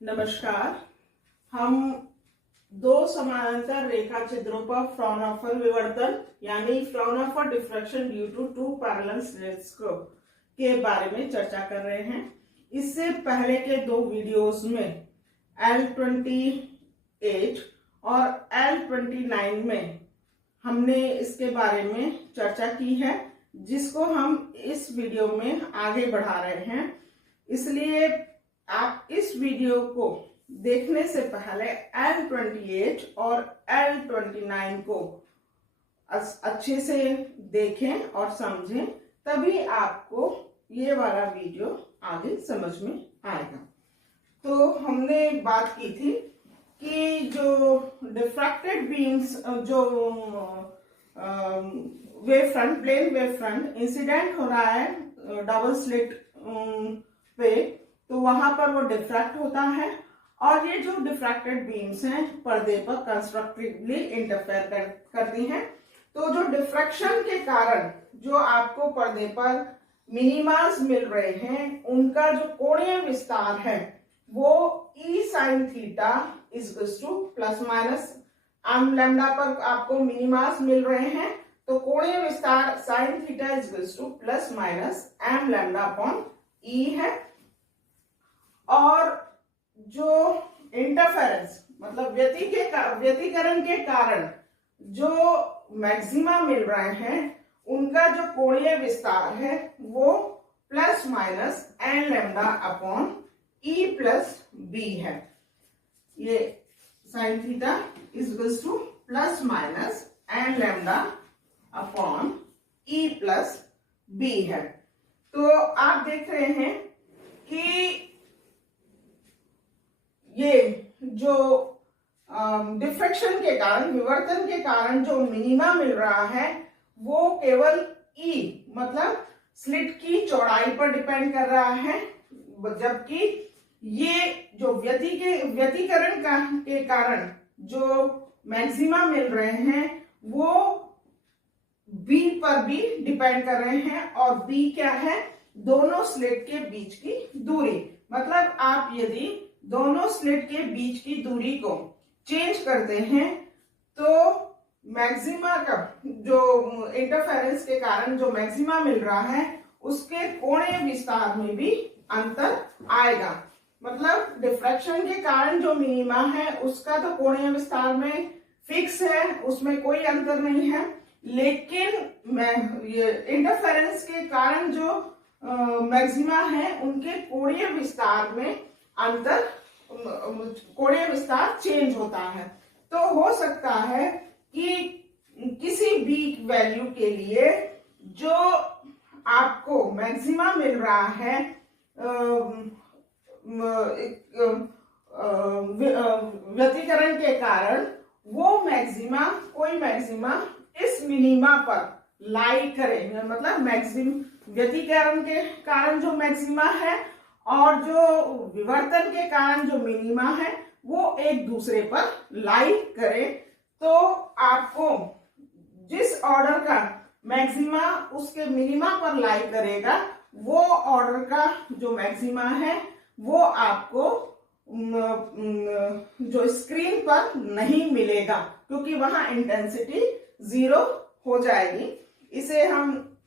नमस्कार। हम दो समानांतर रेखा छिद्रों पर फ्राउनहोफर विवर्तन यानी Fraunhofer diffraction due to two parallel slits के बारे में चर्चा कर रहे हैं। इससे पहले के दो वीडियोस में L28 और L29 में हमने इसके बारे में चर्चा की है, जिसको हम इस वीडियो में आगे बढ़ा रहे हैं। इसलिए आप इस वीडियो को देखने से पहले L28 और L29 को अच्छे से देखें और समझें, तभी आपको ये वाला वीडियो आगे समझ में आएगा। तो हमने बात की थी कि जो डिफ्रैक्टेड बीम्स, जो wave front, plane wave front incident हो रहा है डबल स्लिट पे, तो वहां पर वो डिफ्रैक्ट होता है और ये जो डिफ्रैक्टेड बीम्स हैं पर्दे पर कंस्ट्रक्टिवली इंटरफेयर करती हैं। तो जो डिफ्रैक्शन के कारण जो आपको पर्दे पर मिनिमास मिल रहे हैं, उनका जो कोणीय विस्तार है वो E sin theta equals to plus minus m lambda पर आपको मिनिमास मिल रहे हैं, तो कोणीय विस्तार sin theta equals to plus minus m lambda upon E है। और जो इंटरफेरेंस मतलब व्यतिकरण के कारण जो मैक्सिमा मिल रहे हैं, उनका जो कोणीय विस्तार है वो plus minus N lambda upon ई प्लस बी है। ये sine theta equals to plus minus N lambda upon E plus B है। तो आप देख रहे हैं कि ये जो डिफ्रैक्शन के कारण, विवर्तन के कारण जो मिनिमा मिल रहा है वो केवल E मतलब स्लिट की चौड़ाई पर डिपेंड कर रहा है, जबकि ये जो व्यतिकरण के कारण जो मैक्सिमा मिल रहे हैं वो B पर भी डिपेंड कर रहे हैं। और B क्या है? दोनों स्लिट के बीच की दूरी। मतलब आप यदि दोनों स्लिट के बीच की दूरी को चेंज करते हैं तो मैक्सिमा का जो इंटरफेरेंस के कारण जो मैक्सिमा मिल रहा है उसके कोणीय विस्तार में भी अंतर आएगा। मतलब डिफ्रैक्शन के कारण जो मिनिमा है उसका तो कोणीय विस्तार में फिक्स है, उसमें कोई अंतर नहीं है। लेकिन ये इंटरफेरेंस के कारण जो मैक्सिमा है उनके कोणीय विस्तार में अंतर, कोणीय विस्तार चेंज होता है। तो हो सकता है कि किसी भी वैल्यू के लिए जो आपको मैक्सिमा मिल रहा है व्यतिकरण के कारण, वो मैक्सिमा, कोई मैक्सिमा इस मिनिमा पर लाई करे। मतलब व्यतिकरण के कारण जो मैक्सिमा है और जो विवर्तन के कारण जो मिनिमा है वो एक दूसरे पर लाई करे। तो आपको जिस ऑर्डर का मैक्सिमा उसके मिनिमा पर लाई करेगा, वो ऑर्डर का जो मैक्सिमा है वो आपको जो स्क्रीन पर नहीं मिलेगा, क्योंकि वहां इंटेंसिटी 0 हो जाएगी। इसे हम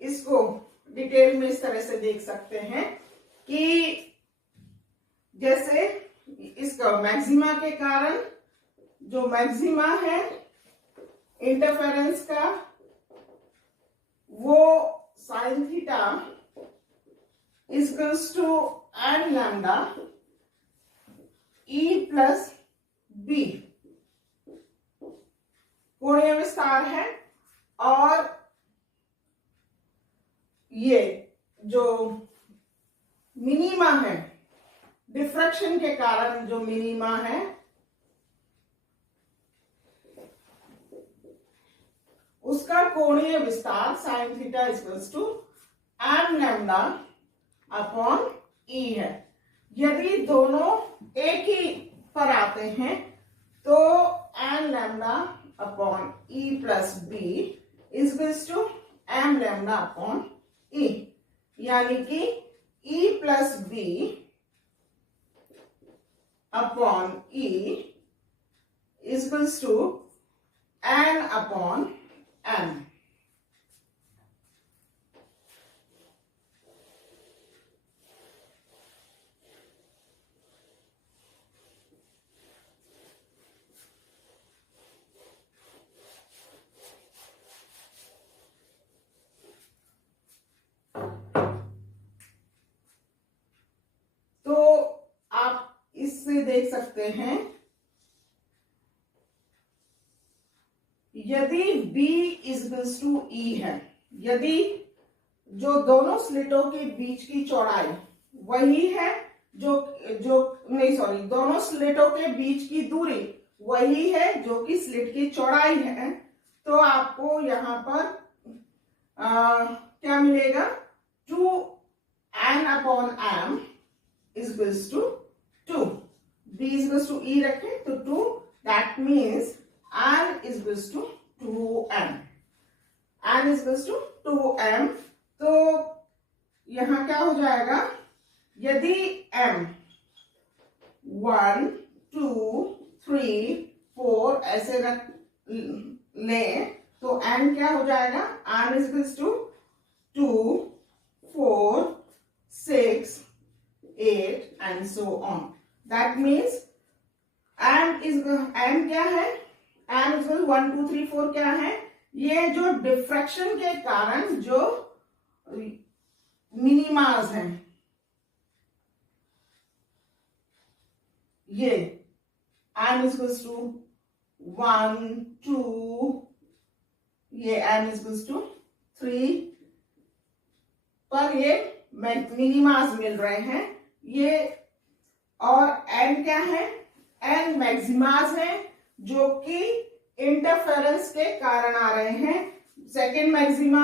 इसको डिटेल में इस तरह से देख सकते हैं कि जैसे इसका मैक्सिमा के कारण जो मैक्सिमा है इंटरफेरेंस का वो sine theta equals to N lambda E plus B कोणीय विस्तार है। और ये जो मिनिमा है, डिफ्रैक्शन के कारण जो मिनिमा है उसका कोणीय विस्तार sine theta equals to m lambda upon e है। यदि दोनों एक ही पर आते हैं तो n lambda upon E plus b equals to m lambda upon e, यानी कि E plus b upon e is equals to n upon m. तो आप इससे देख सकते हैं, यदि B इज टू E है, यदि जो दोनों स्लिटों के बीच की चौड़ाई वही है, जो जो नहीं सॉरी, दोनों स्लिटों के बीच की दूरी वही है जो कि स्लिट की चौड़ाई है, तो आपको यहां पर क्या मिलेगा, 2n upon m is equals to 2. B is equals to E रखें तो 2, that means n is equals to 2m. n is equals to 2m. तो यहां क्या हो जाएगा, यदि m 1 2 3 4 ऐसे रख लें तो n क्या हो जाएगा, n is equals to 2 4 6 8 and so on. That means m क्या है, m is 1 2 3 4 क्या है, ये जो डिफ्रैक्शन के कारण जो मिनिमास हैं, ये m is equals to 1 2, ये m is equals to 3 पर ये मिनिमास मिल रहे हैं ये, और n क्या है, n मैक्सिमास है जो कि इंटरफेरेंस के कारण आ रहे हैं। Second maxima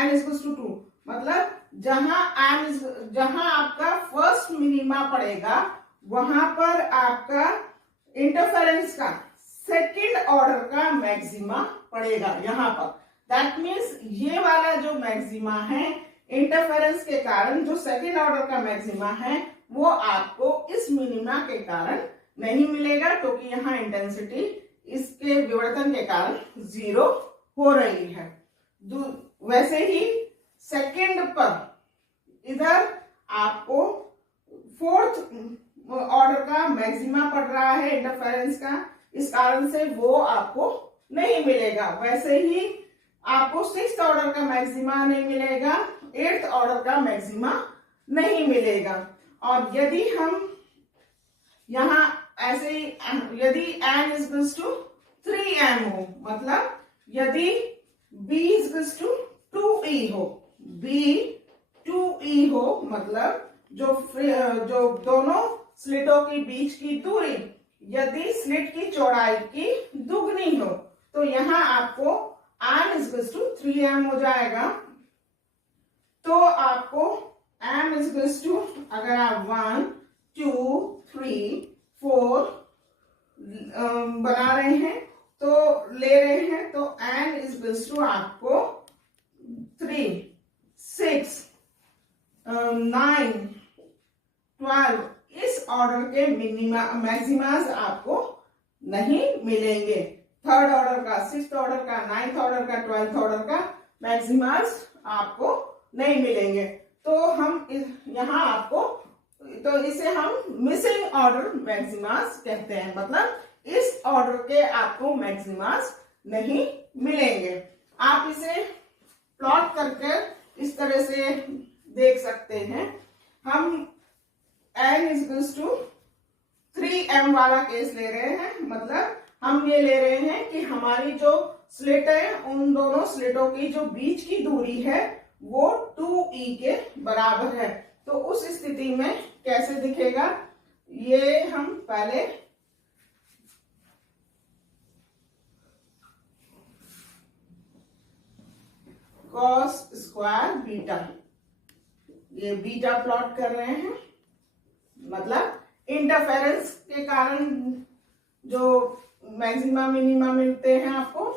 n is to 2, मतलब जहां आपका फर्स्ट मिनिमा पड़ेगा वहां पर आपका इंटरफेरेंस का सेकेंड ऑर्डर का मैक्सिमा पड़ेगा यहां पर। दैट मीन्स ये वाला जो मैक्सिमा है इंटरफेरेंस के कारण, जो सेकेंड ऑर्डर का मैक्सिमा है, वो आपको इस मिनिमा के कारण नहीं मिलेगा, क्योंकि यहाँ इंटेंसिटी इसके विवर्तन के कारण 0 हो रही है। वैसे ही सेकेंड पर इधर आपको फोर्थ ऑर्डर का मैक्सिमा पड़ रहा है इंटरफेरेंस का, इस कारण से वो आपको नहीं मिलेगा। वैसे ही आपको सिक्स्थ ऑर्डर का मैक्सिमा नहीं मिलेगा, एट्थ ऑर्डर का मैक्सिमा नहीं मिलेगा। और यदि हम यहां ऐसे ही, यदि n is equals to 3m हो, मतलब यदि b is equals to 2e हो, b 2e हो, मतलब जो दोनों स्लिटों के बीच की दूरी यदि स्लिट की चौड़ाई की दुगनी हो, तो यहां आपको n is equals to 3m हो जाएगा। तो आपको m इज इक्वल्स टू, अगर आप 1 2 3 4 बना रहे हैं तो ले रहे हैं, तो n इज इक्वल्स टू आपको 3 6 9 12 इस ऑर्डर के मिनिमा मैक्सिमास आपको नहीं मिलेंगे। थर्ड ऑर्डर का, सिक्स्थ ऑर्डर का, नाइन्थ ऑर्डर का, 12th ऑर्डर का मैक्सिमास आपको नहीं मिलेंगे। तो हम यहाँ आपको, तो इसे हम मिसिंग ऑर्डर मैक्सिमास कहते हैं, मतलब इस ऑर्डर के आपको मैक्सिमास नहीं मिलेंगे। आप इसे प्लॉट करके इस तरह से देख सकते हैं। हम n is equals to 3m वाला केस ले रहे हैं, मतलब हम ये ले रहे हैं कि हमारी जो स्लिट है उन दोनों स्लिटों की जो बीच की दूरी है वो 2e के बराबर है। तो उस स्थिति में कैसे दिखेगा, ये हम पहले cos स्क्वायर बीटा, ये बीटा प्लॉट कर रहे हैं, मतलब इंटरफेरेंस के कारण जो मैक्सिमा मिनिमा मिलते हैं आपको,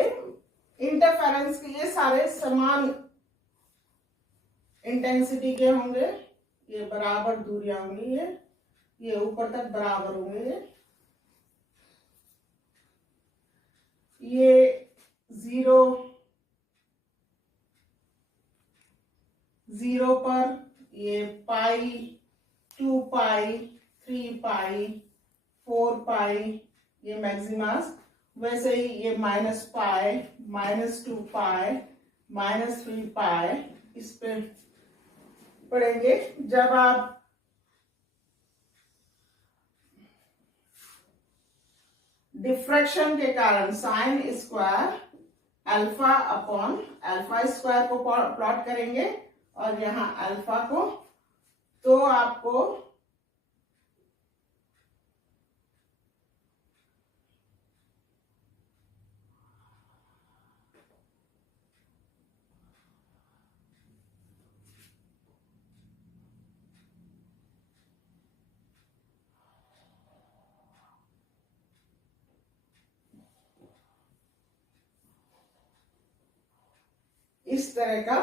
ये इंटरफेरेंस के ये सारे समान इंटेंसिटी के होंगे, ये बराबर दूरियां होंगी, ये ऊपर तक बराबर होंगे। ये 0 पर, ये पाई, 2 पाई, 3 पाई, 4 पाई, ये मैक्सिमास। वैसे ही ये माइनस पाई, -2 पाई, -3 पाई, इस पे पढ़ेंगे जब आप डिफ्रैक्शन के कारण sine square alpha upon alpha square को प्लॉट करेंगे और यहाँ अल्फा को, तो आपको इस तरह का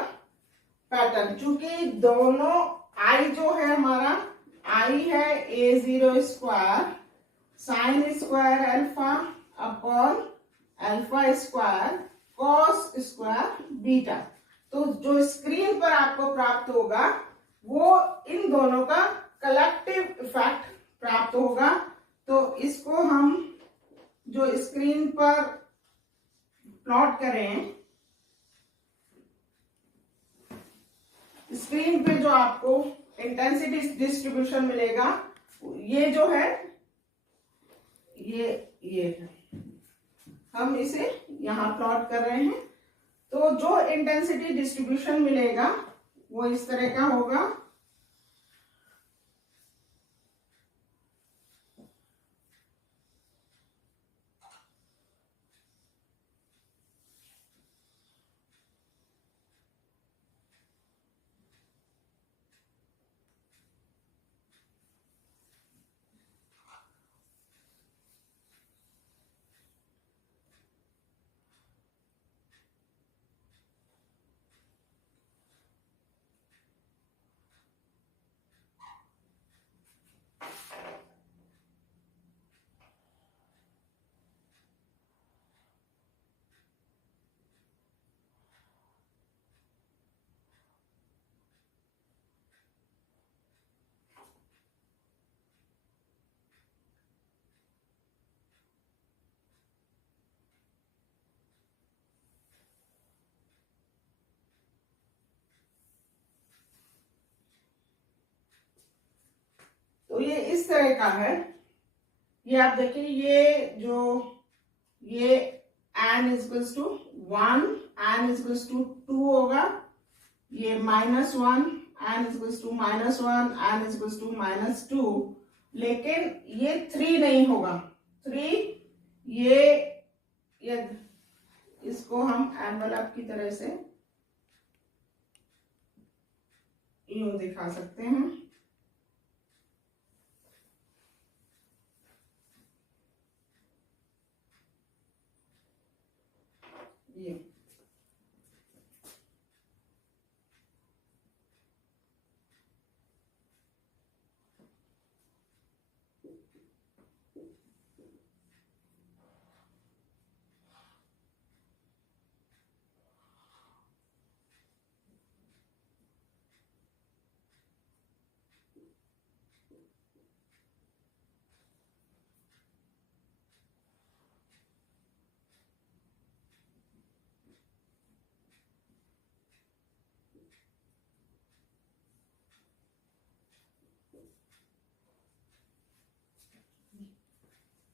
पैटर्न, चूंकि दोनों आई जो है हमारा आई है A0 square sine square alpha upon alpha square cos square beta, तो जो स्क्रीन पर आपको प्राप्त होगा वो इन दोनों का कलेक्टिव इफेक्ट प्राप्त होगा। तो इसको हम जो स्क्रीन पर प्लॉट करें, स्क्रीन पे जो आपको इंटेंसिटी डिस्ट्रीब्यूशन मिलेगा ये जो है ये है, हम इसे यहां प्लॉट कर रहे हैं। तो जो इंटेंसिटी डिस्ट्रीब्यूशन मिलेगा वो इस तरह का होगा। तो ये इस तरह का है, ये आप देखिए, ये n equals to 1, n equals to 2 होगा, ये -1, n equals to -1, n equals to -2, लेकिन ये 3 नहीं होगा। 3 ये इसको हम एनवेलप की तरह से यूं दिखा सकते हैं। ये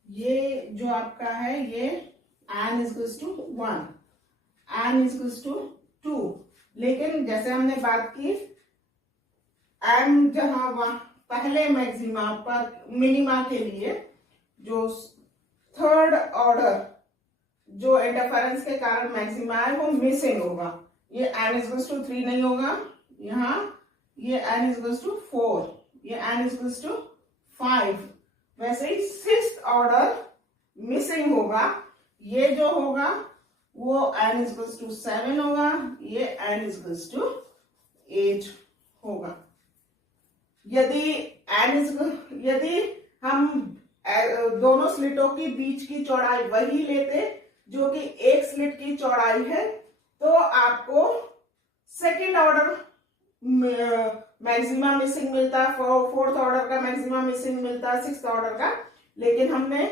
ये जो आपका है ये n equals to 1, n equals to 2, लेकिन जैसे हमने बात की m जहां पहले मैक्सिमा पर मिनिमा के लिए जो थर्ड ऑर्डर जो इंटरफेरेंस के कारण मैक्सिमा है वो मिसिंग होगा। ये n इक्वल्स टू 3 नहीं होगा, यहाँ ये n इक्वल्स टू 4, ये n इक्वल्स टू 5, वैसे ही 6th ऑर्डर मिसिंग होगा। ये जो होगा वो n इक्वल्स टू 7 होगा, ये n इक्वल्स टू 8 होगा। यदि हम दोनों स्लिटों की बीच की चौड़ाई वही लेते जो कि एक स्लिट की चौड़ाई है, तो आपको सेकेंड ऑर्डर मैक्सिमा मिसिंग मिलता, फोर्थ ऑर्डर का मैक्सिमा मिसिंग मिलता, सिक्स्थ ऑर्डर का। लेकिन हमने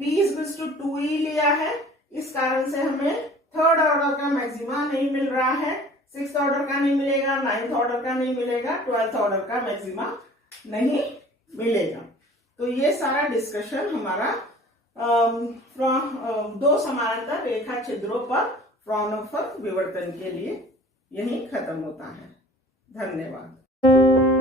b इक्वल्स टू 2e लिया है, इस कारण से हमें थर्ड ऑर्डर का मैक्सिमा नहीं मिल रहा है, सिक्स्थ ऑर्डर का नहीं मिलेगा, नाइन्थ ऑर्डर का नहीं मिलेगा, ट्वेल्थ ऑर्डर का मैक्सिमा नहीं मिलेगा। तो ये सारा डिस्कशन हमारा दो समानांतर रेखा छिद्रों पर फ्राउनहोफर विवर्तन के लिए यही खत्म होता है। धन्यवाद।